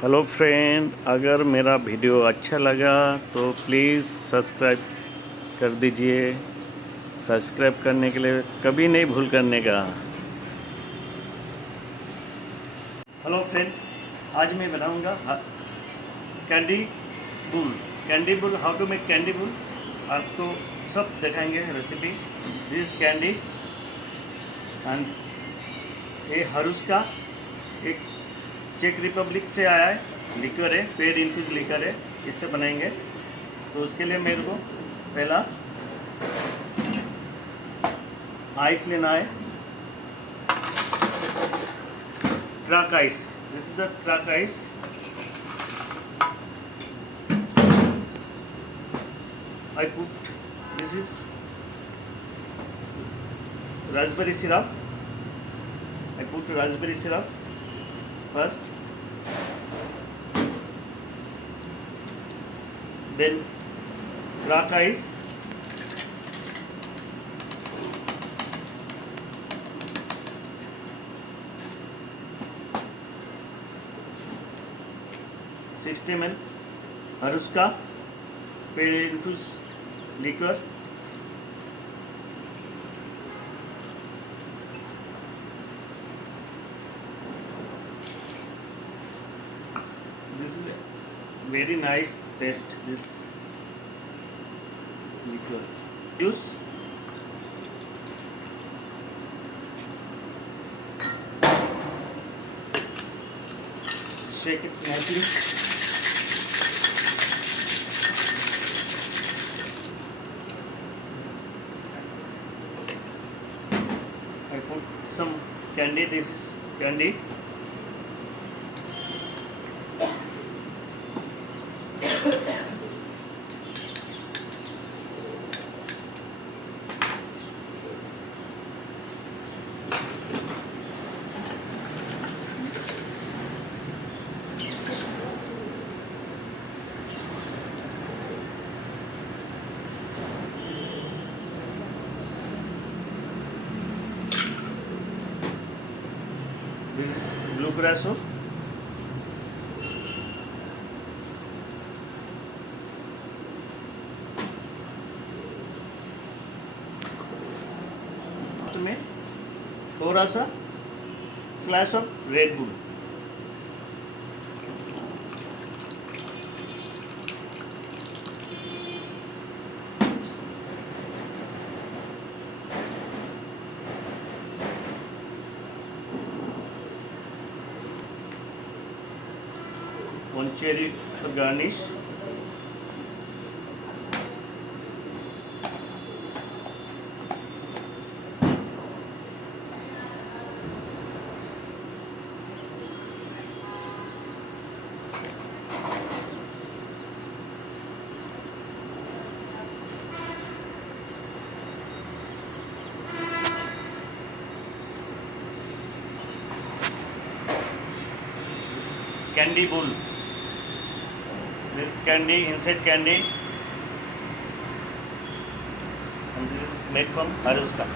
Hello friend, अगर मेरा video अच्छा लगा तो प्लीज़ सब्सक्राइब कर दीजिए। सब्सक्राइब करने के लिए कभी नहीं भूल करने का। हेलो फ्रेंड, आज मैं बनाऊंगा candy bull. Candy bull, how to make candy bull आपको सब दिखाएंगे रेसिपी। दिस कैंडी एंड ये हारुस्का एक चेक रिपब्लिक से आया है, लिक्वर है, पेर इन्फ्यूज लिक्वर है, इससे बनाएंगे। तो उसके लिए मेरे को पहला आइस लेना है, crack ice. This is the crack ice. I put this is raspberry syrup. I put raspberry syrup first, then crack ice, $60 ml haruska pear infused liquor, this is a very nice taste, this liquor. Juice, shake it nicely. I put some candy, this is candy. This is blue grasso. में थोड़ा सा flash of red bull. One cherry for garnish. Candy bowl. This candy, inside candy, and this is made from haruska.